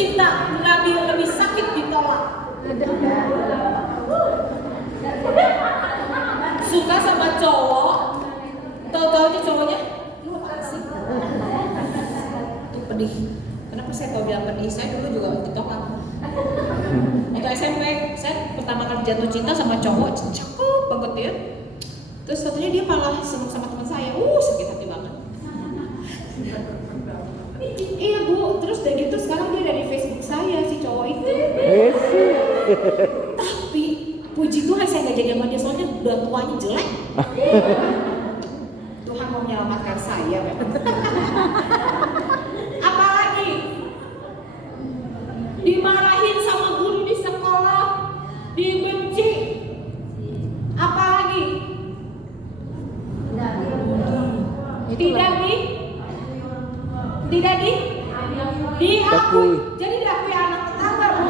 cinta lebih sakit ditolak. Suka sama cowok, tahu-tahu aja cowoknya, lu apa sih? Itu pedih. Kenapa saya tahu bilang pedih? Saya dulu juga ditolak. Waktu SMP, saya pertama kali jatuh cinta sama cowok, cakep banget ya. Terus satunya dia malah seneng sama teman saya, sakit hati banget. Iya Bu, terus dari gitu sekarang dia ada di Facebook saya si cowok itu. Tapi puji Tuhan saya nggak jadi sama dia soalnya udah tuanya jelek. Tuhan mau menyelamatkan saya. Apalagi dimarahin sama guru di sekolah, dibenci. Apalagi tidak diakui. Jadi diakui anak tetangga Bu.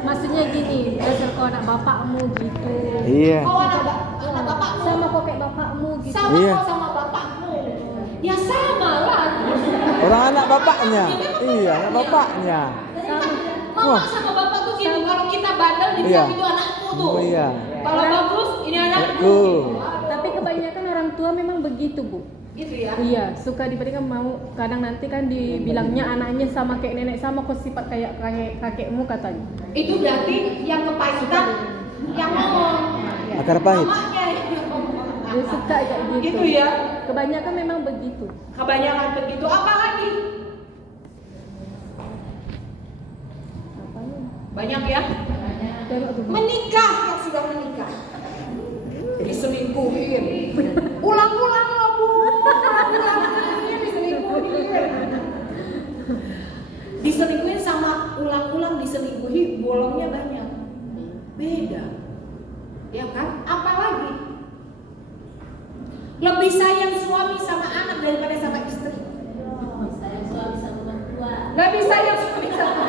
Maksudnya gini, dasar kau anak bapakmu gitu. Iya. Kau anak bapak Sama kok kayak bapakmu gitu. sama Iya. kau sama bapakmu. Ya sama lah. Orang anak bapaknya. Iya, anak bapaknya. Mama sama bapak tuh gitu. Kalau kita bandel dibilang Iya. itu anakku tuh. Oh iya. Kalau bagus ini anakku. Anakku. Tapi kebanyakan orang tua memang begitu, Bu. Gitu ya. Iya, suka diberikan mau kadang nanti kan dibilangnya anaknya sama kayak nenek, sama kok sifat kayak kakekmu katanya. Itu berarti yang kepahitan yang ngomong. Akar pahit. Mamanya yang ngomong. Dia suka kayak gitu. Gitu ya. Kebanyakan memang begitu. Kebanyakan begitu. Apa lagi? Banyak ya. Tengok tuh. Menikah yang sudah menikah. Diselingkuhin. Ulang-ulang loh Bu. Ulang-ulang diselingkuhin. Diselingkuhin sama ulang-ulang diselingkuhi, bolongnya banyak. Beda. Ya kan? Apalagi lebih sayang suami sama anak daripada sama istri. Sayang suami sama mertua. Lebih sayang suami sama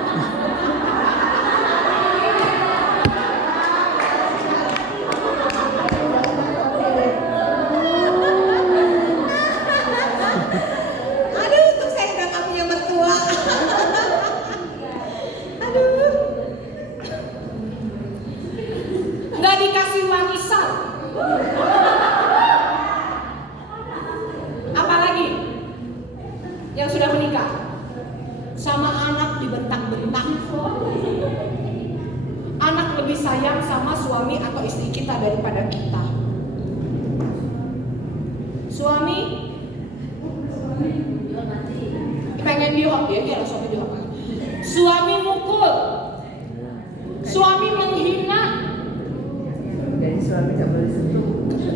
aduh, tuh saya udah gak punya mertua. Aduh, nggak dikasih warisan. Apalagi yang sudah menikah sama anak dibentang-bentang. Anak lebih sayang sama suami atau istri kita daripada kita. Suami pengen dihok ya, suami dihok. Suami mukul, suami menghina. Jadi suami gak boleh sentuh.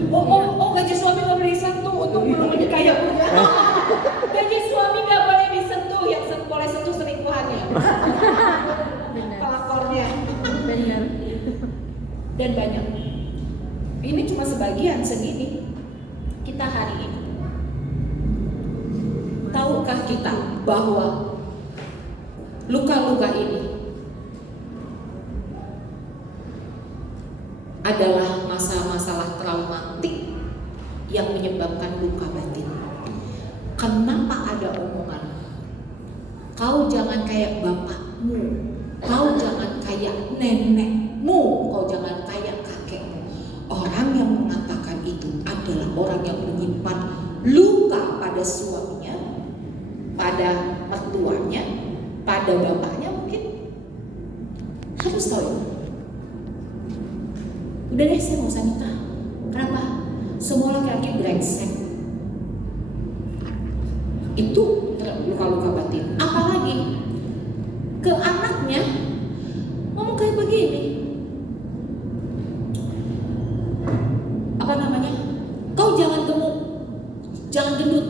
Oh, gaji suami nggak boleh disentuh untuk belum menikah ya Bu. Gaji suami nggak boleh disentuh, yang boleh sentuh selingkuhannya. Pelapornya. Benar. Dan banyak. Ini cuma sebagian segini. Kita hari ini. Tahukah kita bahwa luka-luka ini adalah masalah traumatik yang menyebabkan luka batin. Kenapa ada omongan? Kau jangan kayak bapakmu, kau jangan kayak nenekmu, kau jangan kayak kakekmu. Orang yang mengatakan itu adalah orang yang menyimpan luka pada suaminya, pada mertuanya, pada bapaknya mungkin. Harus tahu itu. Udah deh, saya mau usah nikah. Kenapa? Semua laki-laki brengsek. Itu luka-luka batin. Apalagi ke anaknya ngomong kayak begini. Apa namanya? Kau jangan gemuk, jangan gendut,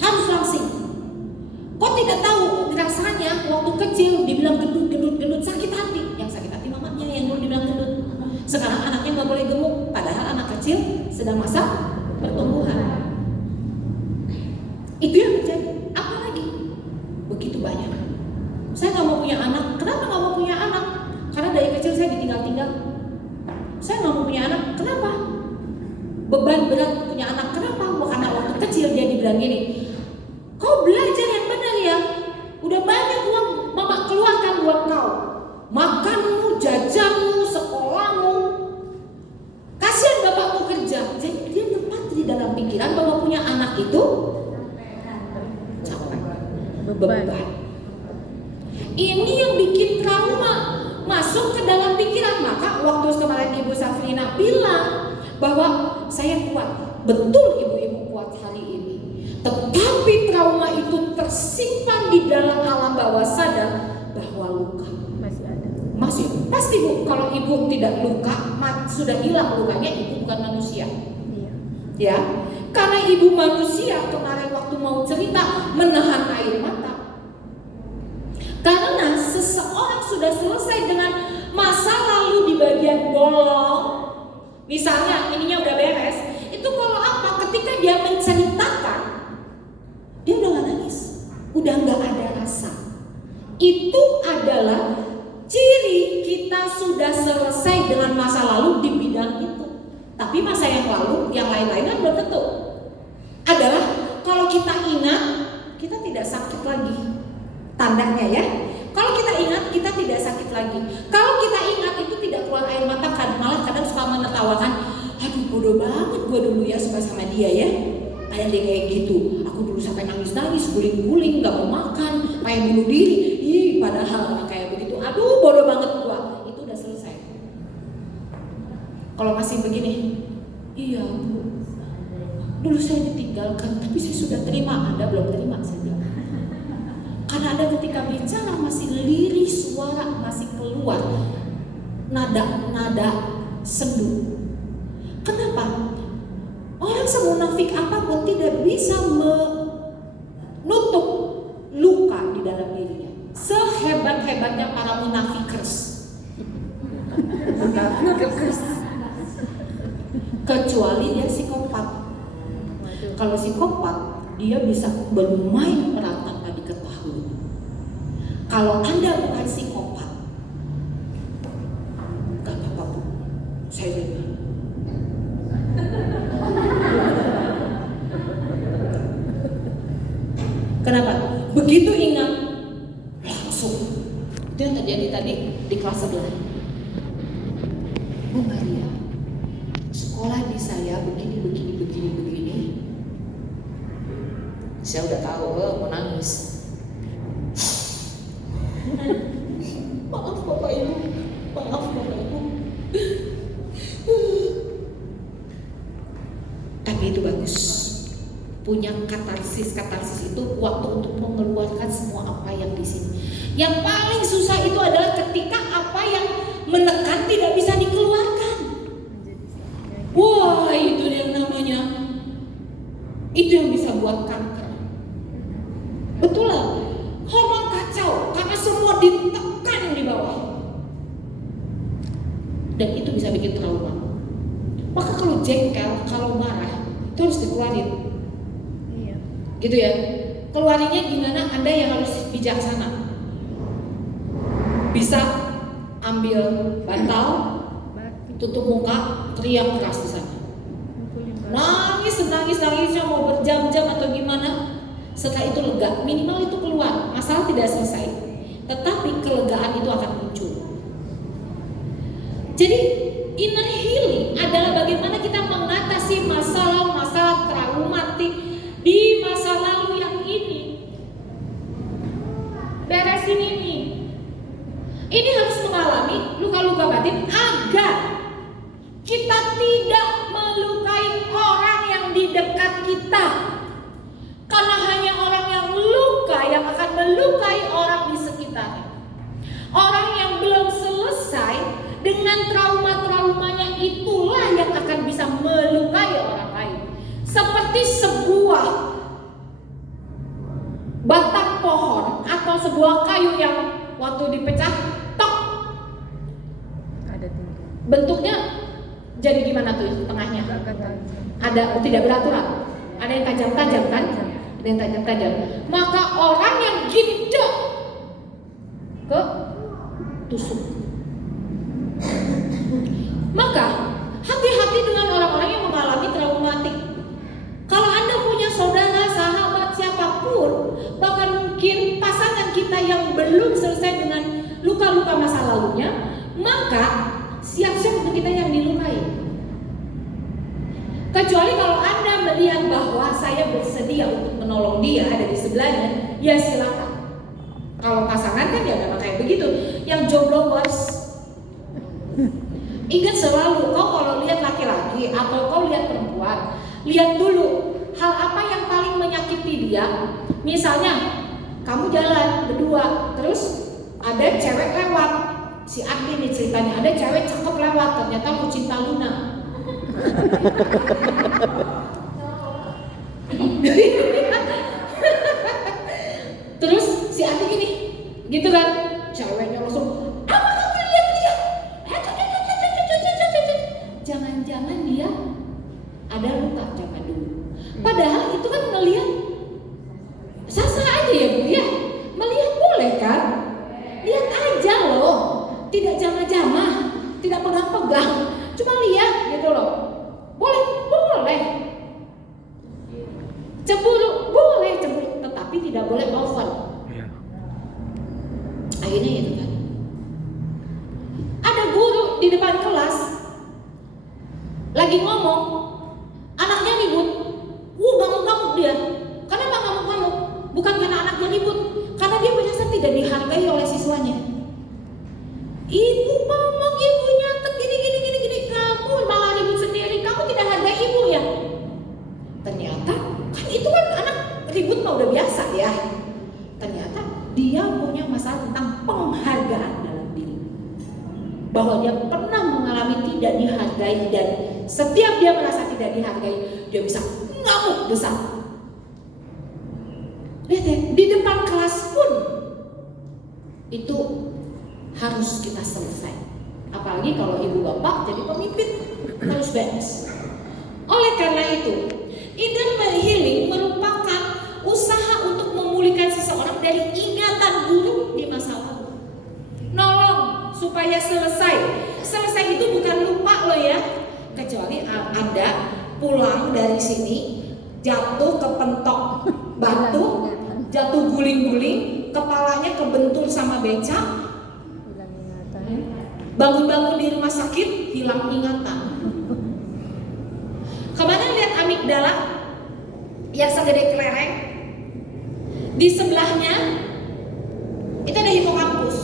harus langsing. Kau tidak tahu rasanya waktu kecil dibilang gendut, sakit hati. Yang sakit hati mamanya yang dulu dibilang gendut. Sekarang anaknya nggak boleh gemuk, padahal anak kecil sedang masa pertumbuhan. Itu yang terjadi. Apalagi begitu banyak. Saya nggak mau punya anak. Kenapa nggak mau punya anak? Karena dari kecil saya ditinggal-tinggal. Saya nggak mau punya anak. Kenapa? Beban berat punya anak. Kenapa? Karena waktu kecil dia dibilang gini, kau belajar yang benar ya. makanmu, jajanmu, sekolahmu. Kasihan bapakmu kerja. Jadi dia terpatri dalam pikiran bahwa punya anak itu capek, beban. Ini yang bikin trauma masuk ke dalam pikiran. Maka waktu kemarin Ibu Safrina bilang bahwa saya kuat, betul ibu-ibu kuat hari ini. Tetapi trauma itu tersimpan di dalam alam bawah sadar bahwa luka Masih ada. masih pasti Bu. Kalau ibu tidak luka, sudah hilang lukanya, ibu bukan manusia. Iya. Ya, karena ibu manusia kemarin waktu mau cerita menahan air mata. Karena seseorang sudah selesai dengan masa lalu di bagian bolong, misalnya ininya udah beres, itu kalau apa? Ketika dia menceritakan, dia udah gak nangis, udah gak ada rasa. Itu adalah ciri kita sudah selesai dengan masa lalu di bidang itu. Tapi masa yang lalu, yang lain-lain kan belum tentu. Adalah kalau kita ingat, kita tidak sakit lagi. Tandanya ya. Kalau kita ingat, kita tidak sakit lagi. Kalau kita ingat, itu tidak keluar air mata, malah kadang suka menertawakan. Aduh bodoh banget gue dulu ya suka sama dia ya. Kayak dia kayak gitu. Aku dulu sampai nangis-nangis, guling-guling, gak mau makan, pengen bunuh diri. Ih, padahal kayak begitu. Aduh bodoh banget gue. Itu udah selesai. Kalau masih begini, iya Bu, dulu saya ditinggalkan, tapi saya sudah terima. Anda belum terima, saya bilang. Karena Anda ketika bicara masih lirih, suara masih keluar, nada sendu. Kenapa? Orang semunafik apapun tidak bisa menutup luka di dalam dirinya. Sehebat-hebatnya para munafikers. Kecuali dia psikopat. Kalau psikopat, dia bisa bermain peran tanpa diketahui. Kalau Anda bukan psikopat, gak apa-apa Bu, saya terima. Kenapa? Begitu ingat, langsung. Itu yang terjadi tadi di kelas 11. Bu Maria, sekolah di saya begini. Saya udah tahu, mau nangis. Maaf Bapak Ibu. Tapi itu bagus. Punya katarsis itu waktu untuk mengeluarkan semua apa yang di sini. Yang paling susah itu adalah ketika apa yang menekan tidak bisa dikeluarkan. Wah, itu yang namanya, itu yang bisa buat kanker. Betul lah, hormon kacau karena semua ditekan di bawah, dan itu bisa bikin trauma. Maka kalau jengkel, kalau marah, itu harus dikeluarin. Iya. Gitu ya. Keluarinnya gimana? Anda yang harus bijaksana. Bisa ambil bantal, tutup muka, teriak keras di sana. Nangis-nangisnya mau berjam-jam atau gimana. Setelah itu lega, minimal itu keluar, masalah tidak selesai. Tetapi kelegaan itu akan muncul. Jadi inner healing adalah bagaimana kita mengatasi masalah-masalah traumatik di masa lalu yang ini. Beresin ini. Ini harus mengalami luka-luka batin agar kita tidak melukai orang yang di dekat kita. Karena hanya orang yang luka yang akan melukai orang di sekitarnya. Orang yang belum selesai dengan trauma-traumanya itulah yang akan bisa melukai orang lain. Seperti sebuah batang pohon atau sebuah kayu yang waktu dipecah, tok, Ada tinggi. bentuknya jadi gimana tuh tengahnya? Ada tidak beraturan. Ada yang tajam-tajam kan? Ada yang tajam-tajam. Maka orang yang gini dok ke tusuk. Maka hati-hati dengan orang-orang yang mengalami traumatik. Kalau Anda punya saudara, sahabat, siapapun, bahkan mungkin pasangan kita yang belum selesai dengan luka luka masa lalunya, maka siap-siap untuk kita yang dilukai. Kecuali kalau Anda melihat bahwa saya bersedia untuk menolong dia, ada di sebelahnya, ya silakan. Kalau pasangan kan ya memang kayak begitu. Yang jombloers, ingat selalu, kau kalau lihat laki-laki atau kau lihat perempuan, lihat dulu hal apa yang paling menyakiti dia. Misalnya kamu jalan berdua, terus ada cewek lewat. Si Adi nih ceritanya, ada cewek cakep lewat, ternyata Lucinta Luna. Terus si Adi gini, gitu kan, ceweknya langsung, apa kamu lihat-lihat? Jangan-jangan dia ada luka zaman dulu. Padahal itu kan melihat sah-sah aja ya Bu ya. Melihat boleh kan? Lihat aja loh. Tidak jamah-jamah, tidak pegang-pegang. Cuma lihat gitu loh. Boleh. Cemburu, boleh cemburu, tetapi tidak boleh over. Akhirnya itu kan. Ada guru di depan kelas lagi ngomong, anaknya ribut. Ngamuk-ngamuk dia. Kenapa ngamuk-ngamuk? Bukan karena anaknya ribut, karena dia merasa tidak dihargai oleh siswanya. Ibu ngomong, ibu nyatet gini, kamu malah ribut sendiri, kamu tidak hargai ibu ya. Ternyata kan itu kan anak ribut mah udah biasa ya. Ternyata dia punya masalah tentang penghargaan dalam diri, bahwa dia pernah mengalami tidak dihargai, dan setiap dia merasa tidak dihargai, dia bisa ngamuk besar. Lihat ya, di depan kelas pun itu harus kita selesai. Apalagi kalau ibu bapak jadi pemimpin, harus beres. Oleh karena itu, inner healing merupakan usaha untuk memulihkan seseorang dari ingatan buruk di masa lalu. Nolong supaya selesai. Selesai itu bukan lupa loh ya. Kecuali Anda pulang dari sini jatuh ke pentok batu, jatuh guling-guling, kepalanya kebentur sama becak, bangun-bangun di rumah sakit, hilang ingatan. Kemarin lihat amigdala yang segede kelereng, di sebelahnya itu ada hipokampus.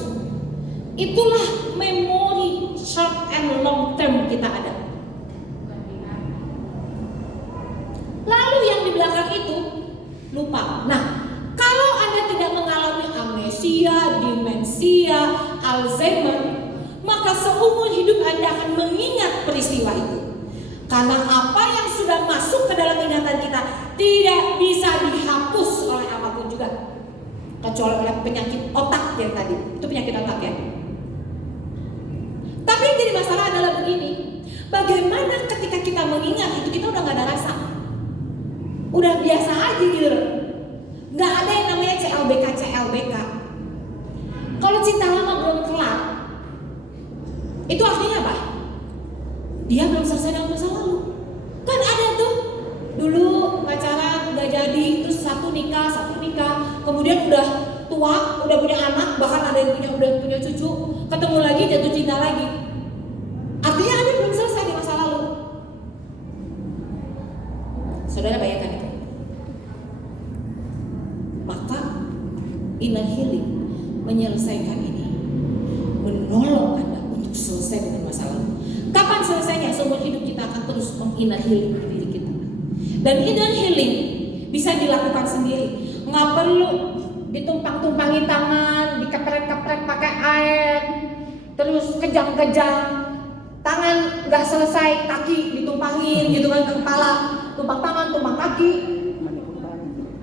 Itulah memori short and long term kita ada. Lalu yang di belakang itu lupa. Nah, kalau Anda tidak mengalami amnesia, demensia, Alzheimer, maka seumur hidup Anda akan mengingat peristiwa itu. Karena apa yang sudah masuk ke dalam ingatan kita tidak bisa dihapus oleh apapun juga, kecuali oleh penyakit otak yang tadi. Itu penyakit otak ya. Tapi yang jadi masalah adalah begini, bagaimana ketika kita mengingat itu kita udah gak ada rasa, udah biasa aja gitu. Gak ada yang namanya CLBK. Kalau cinta lama belum kelar, itu artinya apa? Dia belum selesai dengan masa lalu. Kan ada tuh, dulu pacaran udah jadi, terus satu nikah, kemudian udah tua, udah punya anak, bahkan ada yang udah punya cucu, ketemu lagi jatuh cinta lagi. Artinya Anda belum selesai di masa lalu. Saudara bayangkan itu. Maka inner healing menyelesaikan ini, menolong Anda untuk selesai dengan masa lalu. Kapan selesainya? Seumur hidup kita akan terus inner healing diri kita. Dan inner healing bisa dilakukan sendiri. Nggak perlu ditumpang-tumpangi tangan, dikepret-kepret pakai air, terus kejang-kejang, tangan nggak selesai, kaki ditumpangin gitu kan ke kepala, tumpang tangan, tumpang kaki,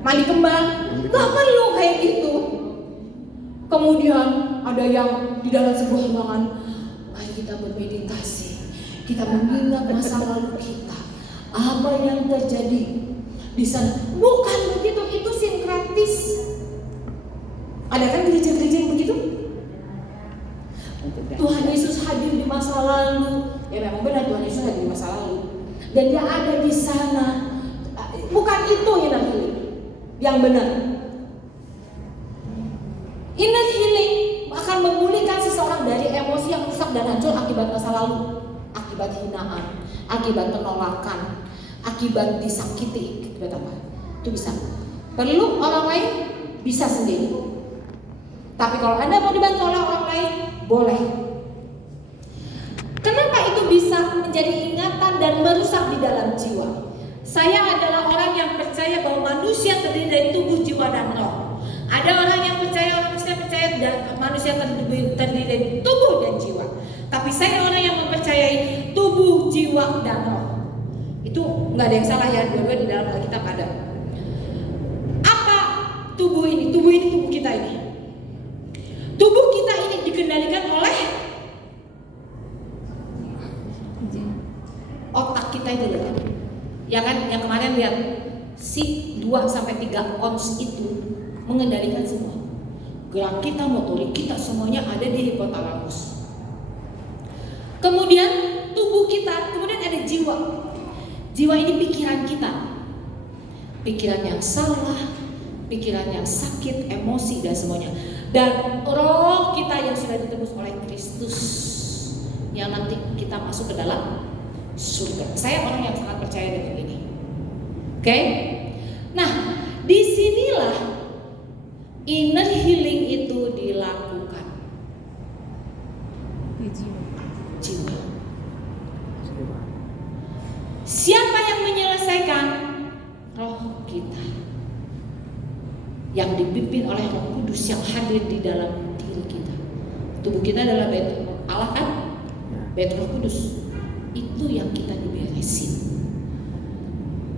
mandi kembang, nggak perlu kayak gitu. Kemudian ada yang di dalam sebuah ruangan, mari kita bermeditasi, kita mengingat masa lalu kita, apa yang terjadi di sana. Bukan begitu, itu sinkretis. Ada kan gereja-gereja yang begitu? Tuhan Yesus hadir di masa lalu. Ya memang benar, Tuhan Yesus hadir di masa lalu. Dan dia ada di sana. Bukan itu inner healing yang benar. Inner healing akan memulihkan seseorang lalu, akibat hinaan, akibat penolakan, akibat disakiti, akibat apa? Itu bisa. Perlu orang lain, bisa sendiri. Tapi kalau Anda mau dibantu oleh orang lain, boleh. Kenapa itu bisa menjadi ingatan dan merusak di dalam jiwa? Saya adalah orang yang percaya bahwa manusia terdiri dari tubuh, jiwa, dan roh. Ada orang yang percaya, manusia terdiri dari tubuh dan jiwa. Tapi saya orang yang mempercayai tubuh, jiwa, dan roh. Itu nggak ada yang salah ya, dua-dua di dalam Alkitab ada. Apa tubuh ini? Tubuh ini tubuh kita ini. Tubuh kita ini dikendalikan oleh otak kita itu loh. Ya kan, yang kemarin lihat si 2-3 ons itu mengendalikan semua. Gerak kita, motorik kita, semuanya ada di hipotalamus. Kemudian tubuh kita, kemudian ada jiwa. Jiwa ini pikiran kita. Pikiran yang salah, pikiran yang sakit, emosi dan semuanya. Dan roh kita yang sudah ditebus oleh Kristus, yang nanti kita masuk ke dalam surga. Saya orang yang sangat percaya dengan ini. Oke? Nah, disinilah inner healing itu dilakukan. Jiwa. Siapa yang menyelesaikan? Roh kita, yang dipimpin oleh Roh Kudus yang hadir di dalam diri kita. Tubuh kita adalah bait Allah kan? Bait Roh Kudus. Itu yang kita diberesin.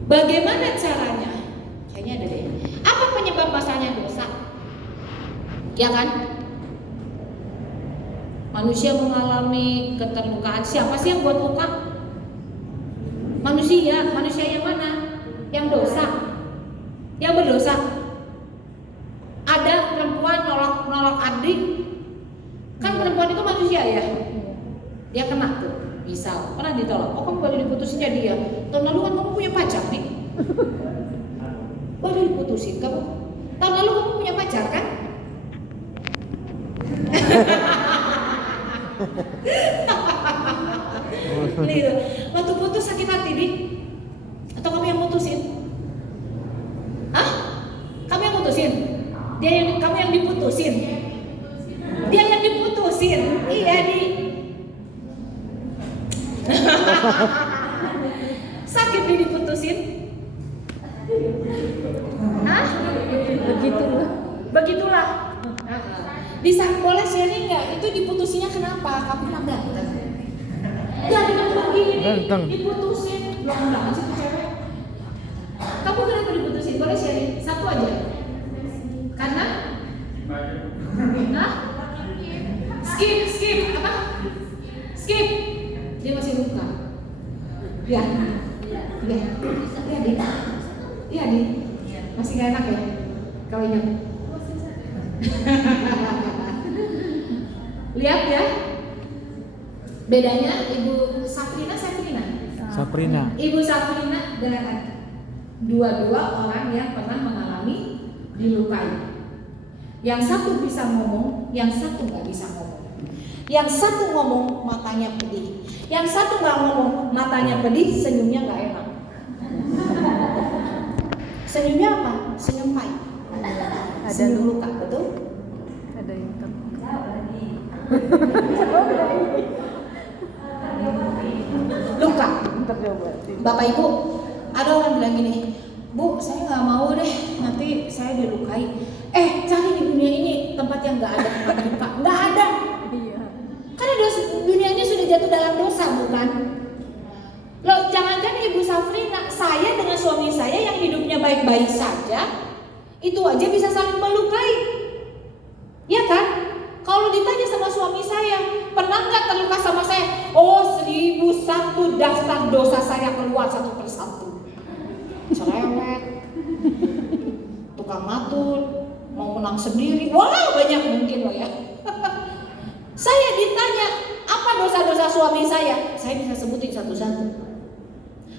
Bagaimana caranya? Kayaknya ada deh. Apa penyebab pasalnya dosa? Ya kan? Manusia mengalami keterlukaan. Siapa sih yang buat luka? Manusia. Manusia yang mana? Yang dosa. Yang berdosa. Ada perempuan nolak adik. Kan perempuan itu manusia ya. Dia kena tuh. Misal, pernah ditolak, oh kamu baru diputusin jadi dia. Tahun lalu kan kamu punya pacar nih. Baru diputusin kamu. Tahun lalu kamu punya pacar kan? Gitu. Waktu putus sakit hati nih? Atau kamu yang putusin? Hah? Kamu yang putusin? Kamu yang diputusin? Dia yang diputusin. Iya di. Sakit nih diputusin? Hah? Begitulah. Bisa boleh sharing nggak? Itu diputusinya kenapa? Kamu bilang ganteng. Jadi kamu begini diputusin. Belum banget sih tuh cewek. Kamu kenapa diputusin? Boleh sharing? Satu aja. Karena? Hah? Skip apa? Skip. Dia masih luka. Ya. Iya nih. Masih gak enak ya? Kau ingat? Lihat ya. Bedanya Ibu Saprina. Ibu Saprina dengan dua-dua orang yang pernah mengalami dilukai. Yang satu bisa ngomong, yang satu nggak bisa ngomong. Yang satu ngomong matanya pedih, yang satu nggak ngomong matanya pedih, senyumnya nggak enak. Senyumnya apa? Senyum pahit. Senyum luka, betul? Ada yang luka. Bapak Ibu, ada orang bilang gini, Bu, saya nggak mau deh, nanti saya dilukai. Cari di dunia ini tempat yang nggak ada tempat luka, nggak ada. Karena dunia ini sudah jatuh dalam dosa, bukan? Loh, jangankan Ibu Safrina, saya dengan suami saya yang hidupnya baik-baik saja, itu aja bisa saling melukai. Ya kan? Kalau ditanya sama suami saya, pernah nggak terluka sama saya? Oh, 1001 daftar dosa saya keluar satu persatu. Cerewet, tukang matur, mau menang sendiri, wah banyak mungkin loh ya. Saya ditanya, apa dosa-dosa suami saya bisa sebutin satu-satu.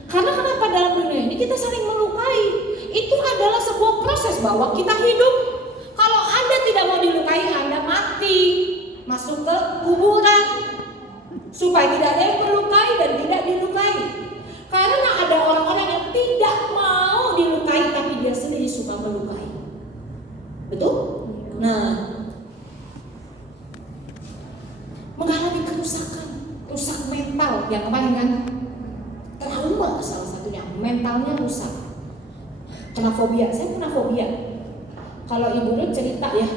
Karena kenapa dalam dunia ini kita saling melukai? Itu adalah sebuah proses bahwa kita hidup. Kalau Anda tidak mau dilukai, Anda mati, masuk ke kuburan. supaya tidak ada yang melukai dan tidak dilukai. Karena ada orang-orang yang tidak mau dilukai tapi dia sendiri suka melukai. Betul? Nah, mengalami kerusakan, rusak mental yang kemarin kan trauma salah satunya, mentalnya rusak. Kena fobia, saya pernah fobia. Kalau Ibu Ruth cerita ya,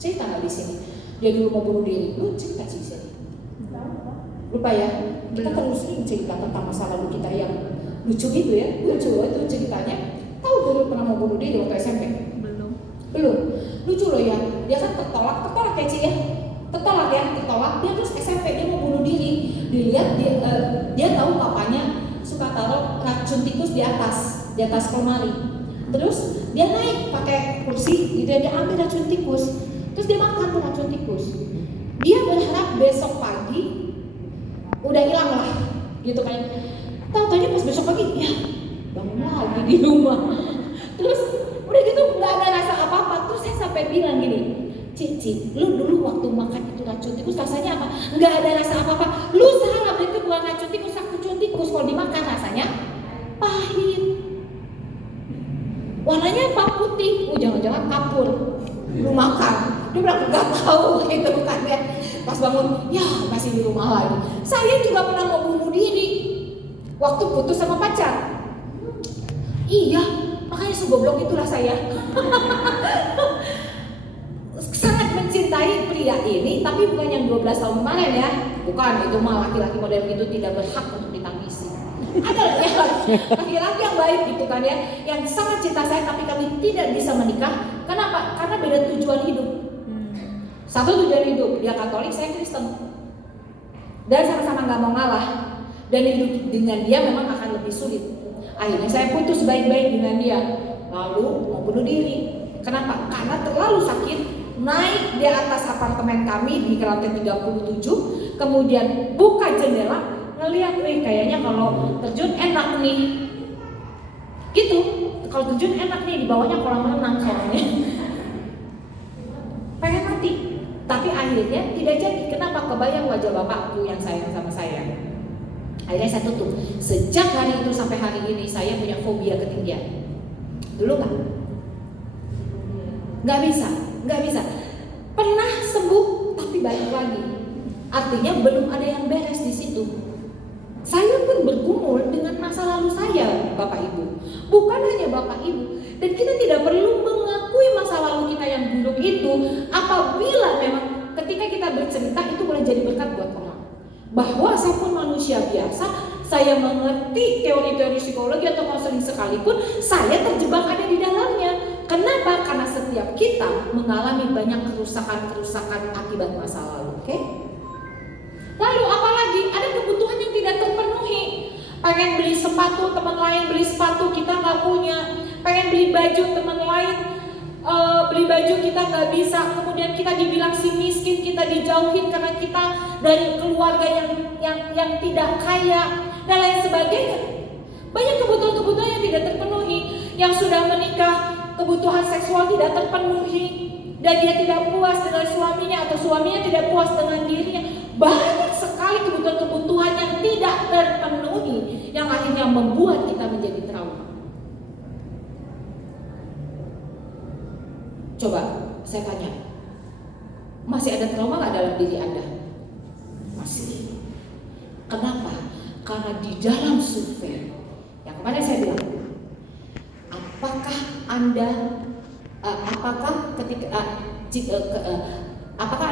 cerita nggak di sini? Dia dulu mau bunuh diri, lu cerita sih di sini. Lupa ya, kita terus sering cerita tentang masa lalu kita yang lucu gitu ya, lucu itu ceritanya. Tahu dulu pernah mau bunuh diri waktu SMP? Belum. Lucu loh ya, dia kan tertolak ya Ci ya, tertolak. Dia terus SMP dia mau bunuh diri. Dilihat dia tahu papanya suka taruh racun tikus di atas lemari. Terus dia naik pakai kursi, dia ambil racun tikus, terus dia makan tuh racun tikus. Dia berharap besok pagi udah hilang lah, gitu kan. Tahu-tahunya pas besok pagi, ya bangun lagi di rumah. Terus udah gitu nggak ada rasa apa-apa. Terus saya sampai bilang gini, Cici, lu dulu waktu makan itu racun tikus rasanya apa? Nggak ada rasa apa-apa. Lu salah, itu bukan racun tikus, racun tikus. Kalau dimakan rasanya pahit. Warnanya apa? Putih. Jangan-jangan kapur. Lu makan. Dia bilang nggak tahu gitu kan ya. Pas bangun, ya masih di rumah lagi. Saya juga pernah mau bunuh diri waktu putus sama pacar. Iya, makanya segoblok itulah saya. Sangat mencintai pria ini, tapi bukan yang 12 tahun kemarin ya. Bukan, itu mah laki-laki model itu tidak berhak untuk ditangisi. Ada laki-laki yang baik gitu kan ya, yang sangat cinta saya tapi kami tidak bisa menikah. Kenapa? Karena beda tujuan hidup. Satu tujuan hidup, dia Katolik, saya Kristen. Dan sama-sama gak mau ngalah. Dan hidup dengan dia memang akan lebih sulit. Akhirnya saya putus baik-baik dengan dia. Lalu mau bunuh diri. Kenapa? Karena terlalu sakit. Naik di atas apartemen kami di lantai 37. Kemudian buka jendela, ngeliat, kayaknya kalau terjun enak nih. Gitu. Kalau terjun enak nih, di bawahnya kolam renang soalnya. Pengen mati. Tapi akhirnya tidak jadi. Kenapa? Kebayang wajah bapakku yang sayang sama saya. Akhirnya saya tutup. Sejak hari itu sampai hari ini saya punya fobia ketinggian. Dulu kan? Gak bisa. Pernah sembuh tapi balik lagi. Artinya belum ada yang beres di situ. Saya pun bergumul dengan masa lalu saya, Bapak Ibu. Bukan hanya Bapak Ibu. Dan kita tidak perlu mengakui masa lalu kita yang buruk itu apabila memang ketika kita bercerita itu boleh jadi berkat buat orang. Bahwa saya pun manusia biasa, saya mengerti teori-teori psikologi atau konseling sekalipun, saya terjebak ada di dalamnya. Kenapa? Karena setiap kita mengalami banyak kerusakan-kerusakan akibat masa lalu. Oke? Lalu apalagi ada kebutuhan yang tidak terpenuhi. Pengen beli sepatu, teman lain beli sepatu, kita nggak punya. Pengen beli baju, teman lain beli baju, kita nggak bisa. Kemudian kita dibilang si miskin, kita dijauhin karena kita dari keluarga yang tidak kaya dan lain sebagainya. Banyak kebutuhan-kebutuhan yang tidak terpenuhi. Yang sudah menikah, kebutuhan seksual tidak terpenuhi dan dia tidak puas dengan suaminya atau suaminya tidak puas dengan dirinya. Banyak sekali kebutuhan-kebutuhan yang tidak terpenuhi yang akhirnya membuat kita menjadi trauma. Coba saya tanya, masih ada trauma nggak dalam diri Anda? Masih. Kenapa? Karena di dalam survei yang kemarin saya bilang, apakah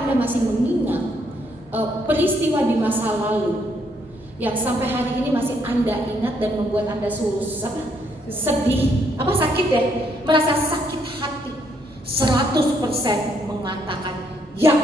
Anda masih mengingat peristiwa di masa lalu yang sampai hari ini masih Anda ingat dan membuat Anda sedih, sakit ya, merasa sakit hati? 100% mengatakan ya,